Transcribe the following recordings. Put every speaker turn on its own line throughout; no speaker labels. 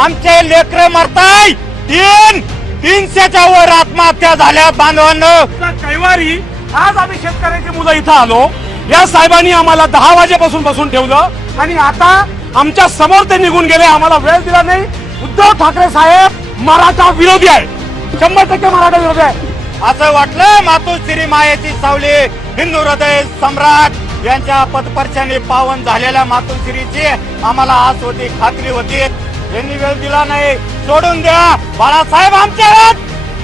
आमचे लेकर मरताय. तीन तीनशेच्या वर आत्महत्या झाल्या बांधवांना. कैवारी आज आम्ही शेतकऱ्याची मुलं इथं आलो. या साहेबांनी आम्हाला दहा वाजेपासून बसून ठेवलं. आणि आता आमच्यासमोर ते निघून गेले. आम्हाला वेळ दिला नाही. उद्धव ठाकरे साहेब मराठा विरोधी आहे शंभर टक्के मराठा विरोधी आहे असं वाटलं मातोश्री मायेची सावली. हिंदू हृदय सम्राट यांच्या पदपर्शाने पावन झालेल्या मातोश्रीची आम्हाला आस होती खात्री होती. यांनी वेळ दिला नाही. सोडून द्या. बाळासाहेब आमचे आहेत.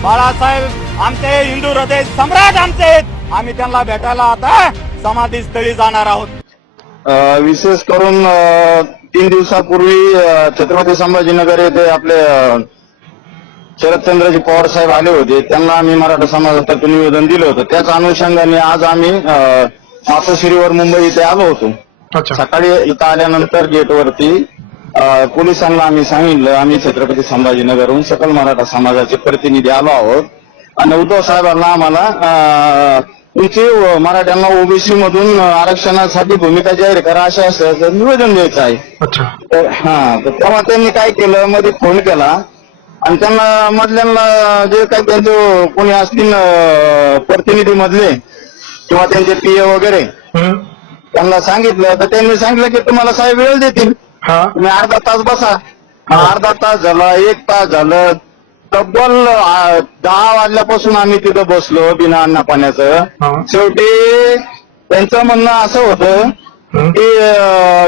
बाळासाहेब आमचे हिंदू हृदय सम्राट आमचे आहेत. आम्ही त्यांना भेटायला आता समाधी स्थळी जाणार आहोत.
विशेष करून तीन दिवसापूर्वी छत्रपती संभाजीनगर येथे आपले शरदचंद्रजी पवार साहेब आले होते. त्यांना आम्ही मराठा समाजातर्फे निवेदन दिलं होतं. त्याच अनुषंगाने आज आम्ही अ, मातोश्रीवर मुंबई इथे आलो होतो.
अच्छा.
सकाळी इथं आल्यानंतर गेटवरती पोलिसांना आम्ही सांगितलं आम्ही छत्रपती संभाजीनगरहून सकल मराठा समाजाचे प्रतिनिधी आलो आहोत. आणि उद्धव साहेबांना आम्हाला तुमची मराठ्यांना ओबीसी मधून आरक्षणासाठी भूमिका जाहीर करा अशा असल्याचं निवेदन द्यायचं आहे. तर हा तर तेव्हा त्यांनी काय केलं मध्ये फोन केला. आणि त्यांना मधल्यांना जे काही त्यांचे कोणी असतील प्रतिनिधी मधले किंवा त्यांचे पीए वगैरे. त्यांना सांगितलं. तर त्यांनी सांगितलं की तुम्हाला साहेब वेळ देतील. तुम्ही अर्धा तास बसा. अर्धा तास झाला एक तास झालं. तब्बल दहा वाजल्यापासून आम्ही तिथं बसलो बिना अन्न पाण्याचं. शेवटी त्यांचं म्हणणं असं होतं. की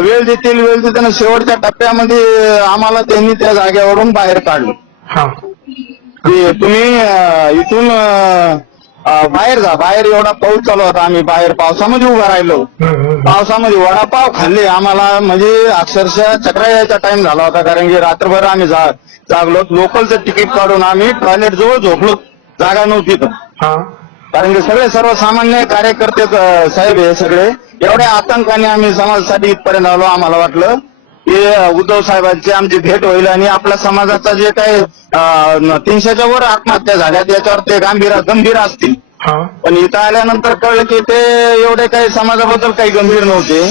वेळ देतील वेळ आणि शेवटच्या टप्प्यामध्ये आम्हाला त्यांनी त्या जागेवरून बाहेर काढलं.
हा.
तुम्ही इथून बाहेर जा. बाहेर एवढा पाऊस चालू होता. आम्ही बाहेर पावसामध्ये उभं राहिलो. पावसामध्ये वडापाव खाल्ले. आम्हाला म्हणजे अक्षरशः चक्रा यायचा टाइम झाला होता. कारण की रात्रभर आम्ही जागलो. लोकलचं तिकीट काढून आम्ही टॉयलेट जवळ झोपलो. जागा नव्हती तर. कारण की सगळे सर्वसामान्य कार्यकर्ते साहेब हे सगळे एवढ्या आतंकाने आम्ही समाजासाठी इथपर्यंत आलो आम्हाला वाटलं. की उद्धव साहेबांची आमची भेट होईल आणि आपल्या समाजाचा जे काही तीनशेच्या वर आत्महत्या झाल्या त्याच्यावर ते गंभीर गंभीर असतील. पण इथं आल्यानंतर कळलं की ते एवढे काही समाजाबद्दल काही गंभीर नव्हते.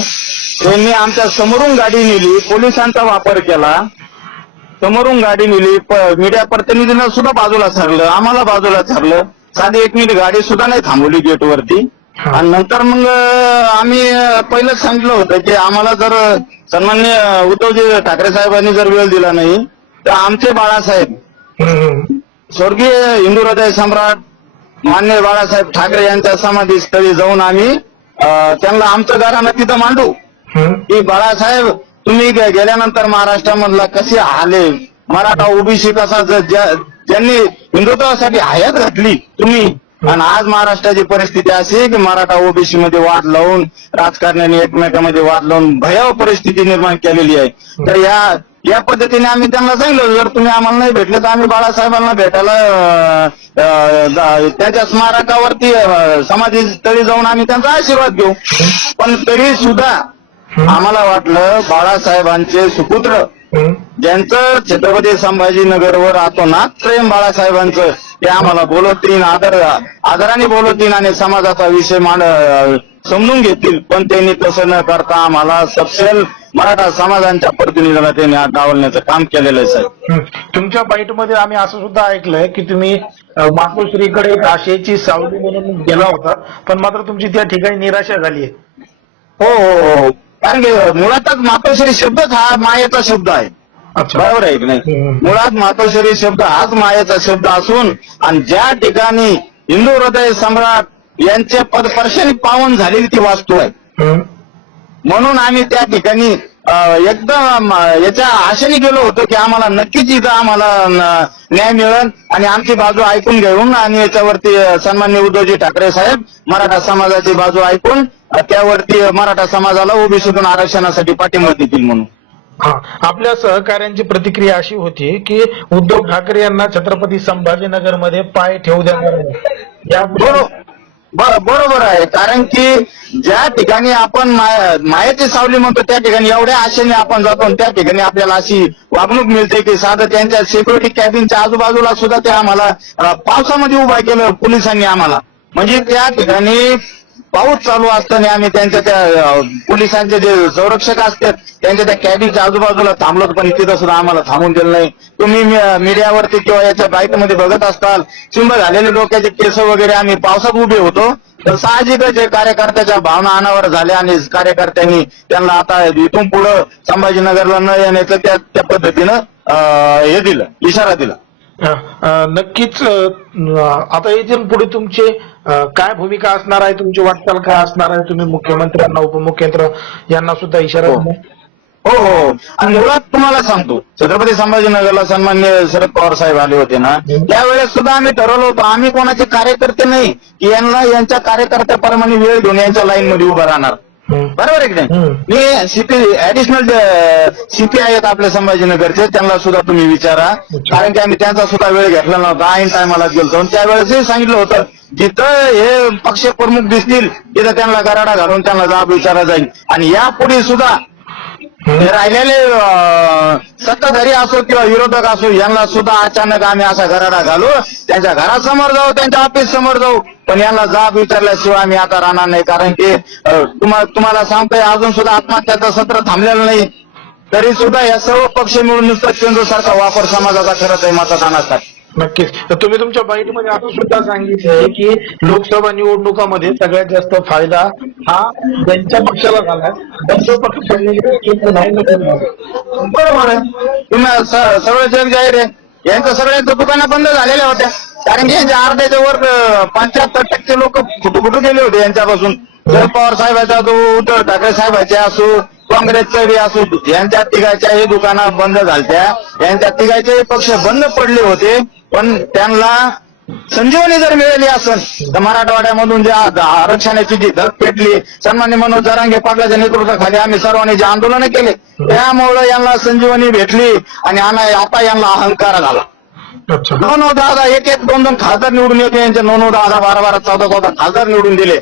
त्यांनी आमच्या समोरून गाडी नेली पोलिसांचा वापर केला. समोरून गाडी नेली मीडिया प्रतिनिधींना सुद्धा बाजूला सरलं आम्हाला बाजूला सरलं. साधी एक मिनिट गाडी सुद्धा नाही थांबवली गेटवरती. आणि नंतर मग आम्ही पहिलंच सांगितलं होतं की आम्हाला जर सन्मान्य उद्धवजी ठाकरे साहेबांनी जर वेळ दिला नाही तर आमचे बाळासाहेब. स्वर्गीय हिंदू हृदय सम्राट मान्य बाळासाहेब ठाकरे यांच्या समाधी स्थळी जाऊन आम्ही त्यांना आमचं घराणं तिथं मांडू. की बाळासाहेब तुम्ही गेल्यानंतर महाराष्ट्रामधला कसे आले मराठा ओबीसी कसा ज्यांनी हिंदुत्वासाठी हयात घातली तुम्ही आणि आज महाराष्ट्राची परिस्थिती अशी की मराठा ओबीसी मध्ये वाद लावून राजकारण्याने एकमेकांमध्ये वाद लावून भयाव परिस्थिती निर्माण केलेली आहे. तर या या पद्धतीने आम्ही त्यांना सांगितलं जर तुम्ही आम्हाला नाही भेटले तर आम्ही बाळासाहेबांना भेटायला त्यांच्या स्मारकावरती समाधी स्थळी जाऊन आम्ही त्यांचा आशीर्वाद घेऊ. पण तरी सुद्धा आम्हाला वाटलं बाळासाहेबांचे सुपुत्र. ज्यांचं छत्रपती संभाजीनगरवर आतोनात प्रेम बाळासाहेबांचं ते आम्हाला बोलवतील आदर आदराने बोलवतील आणि समाजाचा विषय मांड समजून घेतील. पण त्यांनी तसं न करता आम्हाला सपशेल मराठा समाजांच्या प्रतिनिधीला त्यांनी डावलण्याचं काम केलेलं आहे साहेब.
तुमच्या बाईटमध्ये आम्ही असं सुद्धा ऐकलंय की तुम्ही मातोश्रीकडे आशेची सावली म्हणून गेला होता पण मात्र तुमची त्या ठिकाणी निराशा झाली आहे.
हो हो हो कारण की मुळातच मातोश्री शब्दच हा मायेचा शब्द आहे. बरोबर आहे की नाही. मुळात मातोश्री शब्द हाच मायेचा शब्द असून आणि ज्या ठिकाणी हिंदू हृदय सम्राट यांच्या पदपर्शाने पावन झालेली ती वास्तू आहे. म्हणून आम्ही त्या ठिकाणी एकदम याच्या आशेने गेलो होतो की आम्हाला नक्कीच इथं आम्हाला न्याय मिळेल. आणि आमची बाजू ऐकून घेऊन आणि याच्यावरती सन्मान्य उद्धवजी ठाकरे साहेब मराठा समाजाची बाजू ऐकून त्यावरती मराठा समाजाला ओबीसीतून आरक्षणासाठी पाठिंबा देतील म्हणून.
हा. आपल्या सहकाऱ्यांची प्रतिक्रिया अशी होती की उद्धव ठाकरे यांना छत्रपती संभाजीनगरमध्ये पाय ठेवू द्या
बरोबर आहे. कारण की ज्या ठिकाणी आपण माहिती सावली म्हणतो त्या ठिकाणी एवढ्या आशेने आपण जातो त्या ठिकाणी आपल्याला अशी वागणूक मिळते की साधं त्यांच्या सिक्युरिटी कॅबिनच्या आजूबाजूला सुद्धा ते आम्हाला पावसामध्ये उभा केलं पोलिसांनी आम्हाला. म्हणजे त्या ठिकाणी पाऊस चालू असताना आम्ही त्यांच्या त्या पोलिसांचे जे संरक्षक असतात त्यांच्या त्या कॅबीच्या आजूबाजूला थांबलो पण तिथं सुद्धा आम्हाला थांबून दिलं नाही. तुम्ही मीडियावरती किंवा याच्या बाईकमध्ये बघत असताल चिंब झालेले डोक्याचे केस वगैरे आम्ही पावसात उभे होतो. तर साहजिकच कार्यकर्त्याच्या भावना अनावर झाल्या आणि कार्यकर्त्यांनी त्यांना आता इथून पुढं संभाजीनगरला न येण्याचं त्या त्या पद्धतीनं हे दिलं इशारा दिला.
नक्कीच आता इथून पुढे तुमचे काय भूमिका असणार आहे तुमची वाटचाल काय असणार आहे तुम्ही मुख्यमंत्र्यांना उपमुख्यमंत्री यांना सुद्धा इशारा
हो. हो हो आणि मुळात तुम्हाला सांगतो छत्रपती संभाजीनगरला सन्मान्य शरद पवार साहेब आले होते ना त्यावेळेस सुद्धा आम्ही ठरवलं होतं आम्ही कोणाचे कार्यकर्ते नाही की यांना यांच्या कार्यकर्त्याप्रमाणे वेळ घेऊन यांच्या लाईन मध्ये उभं राहणार. बरोबर आहे की नाही. मी सीपी ऍडिशनल सीपी आहेत आपल्या संभाजीनगरचे त्यांना सुद्धा तुम्ही विचारा. कारण की आम्ही त्यांचा सुद्धा वेळ घेतला नव्हता. ऐन टायमाला गेलो त्यावेळेसही सांगितलं होतं जिथं हे पक्ष प्रमुख दिसतील. तिथं त्यांना गराडा घालून त्यांना जाब विचारा जाईल. आणि यापुढे सुद्धा राहिलेले सत्ताधारी असो किंवा विरोधक असो यांना सुद्धा अचानक आम्ही असा घराडा घालू त्यांच्या घरासमोर जाऊ त्यांच्या ऑफिस समोर जाऊ पण यांना जाब विचारल्याशिवाय आम्ही आता राहणार नाही. कारण की तुम्हाला तुम्हाला सांगतोय अजून सुद्धा आत्महत्याचं सत्र थांबलेलं नाही. तरी सुद्धा या सर्व पक्ष मिळून नुसतं केंद्रसारखा वापर समाजाचा करत आहे मतदानासाठी.
नक्कीच. तर तुम्ही तुमच्या बाईटमध्ये असं सुद्धा सांगितलंय की लोकसभा निवडणुकामध्ये सगळ्यात जास्त फायदा हा त्यांच्या पक्षाला झाला त्यांच्या
बरोबर आहे सगळं जग जाहीर आहे. यांचं सगळ्यांचं दुकानं बंद झालेल्या होत्या. कारण की यांच्या अर्ध्याच्या वर पंच्याहत्तर टक्के लोक कुठं फुटू गेले होते यांच्यापासून. शरद पवार साहेबांचा असो उद्धव ठाकरे साहेबांचे असो काँग्रेसचं बी असो यांच्या तिघाच्याही दुकानं बंद झालत्या. यांच्या तिघाचेही पक्ष बंद पडले होते. पण त्यांना संजीवनी जर मिळाली असेल तर मराठवाड्यामधून ज्या आरक्षणाची जी धग पेटली सन्मान्य मनोज जरांगे पाटलाच्या नेतृत्वाखाली आम्ही सर्वांनी जे आंदोलन केले त्यामुळं यांना संजीवनी भेटली आणि आम्ही आता यांना अहंकार झाला.
अच्छा.
नो नो दादा एक एक दोन दोन खासदार निवडून येते यांचे नो नो दादा बारा बारा चौदा चौदा खासदार निवडून दिले.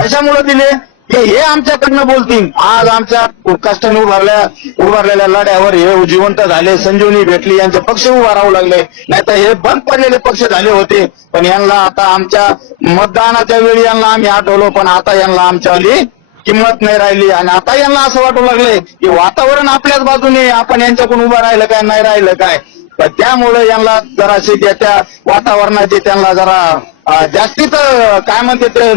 कशामुळे दिले? की हे आमच्याकडनं बोलतील. आज आमच्या कष्टाने उभारल्या उभारलेल्या लढ्यावर हे जिवंत झाले संजीवनी भेटली यांचे पक्ष उभा राहू लागले. नाही तर हे बंद पडलेले पक्ष झाले होते. पण यांना आता आमच्या मतदानाच्या वेळी यांना आम्ही आठवलो पण आता यांना आमच्यावाली किंमत नाही राहिली. आणि आता यांना असं वाटू लागले की वातावरण आपल्याच बाजूने आपण यांच्याकडून उभं राहिलं काय नाही राहिलं काय? तर त्यामुळे यांना जराशी त्या वातावरणाची वातावरणाचे त्यांना जरा जास्तीच काय म्हणते ते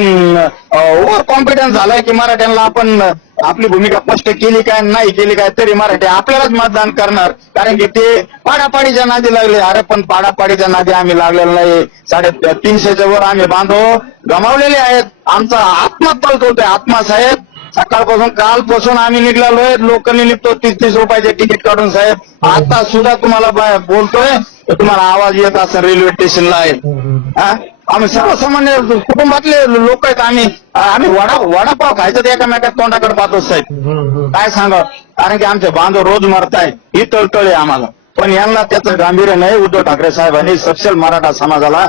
ओव्हर कॉन्फिडन्स झालाय की मराठ्यांना आपण आपली भूमिका स्पष्ट केली काय नाही केली काय तरी मराठी आपल्यालाच मतदान करणार. कारण की ते पाडापाडीच्या नादी लागले. अरे पण पाडापाडीच्या नादी आम्ही लागलेलो नाही. साडे तीनशेच्या वर आम्ही बांधव गमावलेले आहेत. आमचा आत्मा पळतोय आत्मा साहेब. सकाळपासून कालपासून आम्ही निघालोय. लोकांनी निघतो तीस तीस रुपयाचे तिकीट काढून साहेब. आता सुद्धा तुम्हाला बोलतोय तुम्हाला आवाज येत असेल रेल्वे स्टेशनला आहे. हा? आम्ही सर्वसामान्य कुटुंबातले लोक आहेत आम्ही. आम्ही वडा वडापाव खायचं तर एकामेकात तोंडाकडे पाहतो साहेब. काय सांगा? कारण की आमचे बांधव रोज मरताय. ही तळतळ आहे आम्हाला. पण यांना त्याचं गांभीर्य नाही उद्धव ठाकरे साहेबांनी सक्षल मराठा समाजाला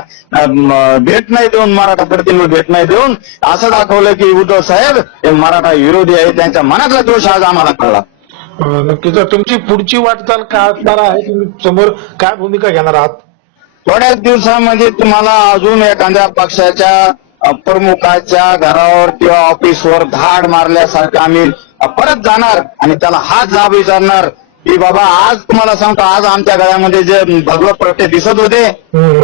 भेट नाही देऊन मराठा प्रतिनिधी भेट नाही देऊन असं दाखवलं की उद्धव साहेब हे मराठा विरोधी आहे त्यांच्या मनातला दोष आज आम्हाला कळला.
नक्कीच. तर तुमची पुढची वाटचाल काय असणार आहे? तुम्ही समोर काय भूमिका घेणार आहात?
थोड्याच दिवसामध्ये तुम्हाला अजून एखाद्या पक्षाच्या प्रमुखाच्या घरावर किंवा ऑफिसवर धाड मारल्यासारखं आम्ही परत जाणार आणि त्याला हात जाब विचारणार की बाबा आज तुम्हाला सांगतो आज आमच्या गळ्यामध्ये जे भगवत प्रटे दिसत होते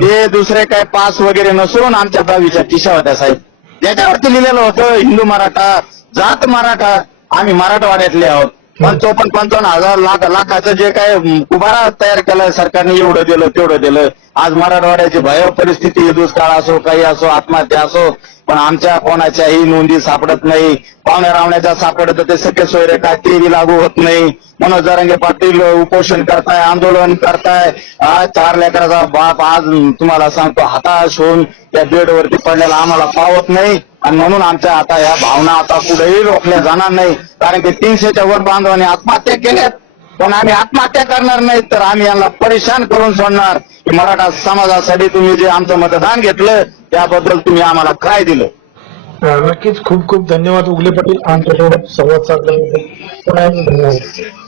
ते दुसरे काय पास वगैरे नसून आमच्या दहावीच्या टिशा होत्या साहेब. त्याच्यावरती लिहिलेलं होतं हिंदू मराठा जात मराठा आम्ही मराठवाड्यातले आहोत. पण चोपन्न पंचावन्न हजार लाख लाखाचं जे काय उभारा तयार केलाय सरकारने एवढं दिलं तेवढं दिलं. आज मराठवाड्याची भयाव परिस्थिती दुष्काळ असो काही असो आत्महत्या असो पण आमच्या कोणाच्याही नोंदी सापडत नाही. पाहुण्या रावण्याच्या सापडत ते सगळे सोयरे काय तेही लागू होत नाही. मनोज जरांगे पाटील उपोषण करताय आंदोलन करताय. आज चार लेकराचा बाप आज तुम्हाला सांगतो हताश होऊन त्या बेडवरती पडलेला आम्हाला पावत नाही. आणि म्हणून आमच्या आता या भावना आता कुठेही रोखल्या जाणार नाही. कारण की तीनशेच्या वर बांधवांनी आत्महत्या केल्यात. पण आम्ही आत्महत्या करणार नाही तर आम्ही यांना परेशान करून सोडणार. की मराठा समाजासाठी तुम्ही जे आमचं मतदान घेतलं त्याबद्दल तुम्ही आम्हाला काय दिलं?
नक्कीच खूप खूप धन्यवाद उगले पाटील. आमच्यासोबत संवाद साधल्याबद्दल. पुन्हा धन्यवाद.